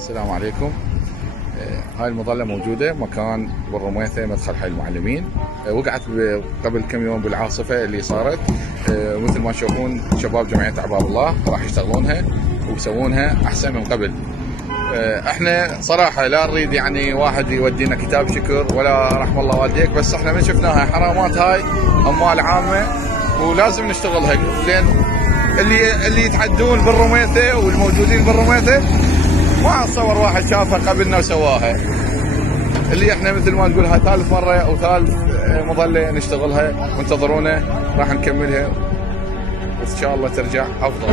السلام عليكم. هاي المظلة موجودة مكان بالرميثة مدخل حي المعلمين. وقعت قبل كم يوم بالعاصفة اللي صارت. مثل ما تشوفون شباب جمعية عباد الله راح يشتغلونها ويسوونها أحسن من قبل. احنا صراحة لا نريد يعني واحد يودينا كتاب شكر ولا رحم الله والديك، بس احنا من شفناها حرامات هاي أموال عامة ولازم نشتغلها، لأن اللي يتعدون بالرميثة والموجودين بالرميثة ما اتصور واحد شافها قبلنا وسواها. اللي احنا مثل ما نقولها ثالث مرة او ثالث مظلة نشتغلها، وانتظرونا راح نكملها وان شاء الله ترجع افضل.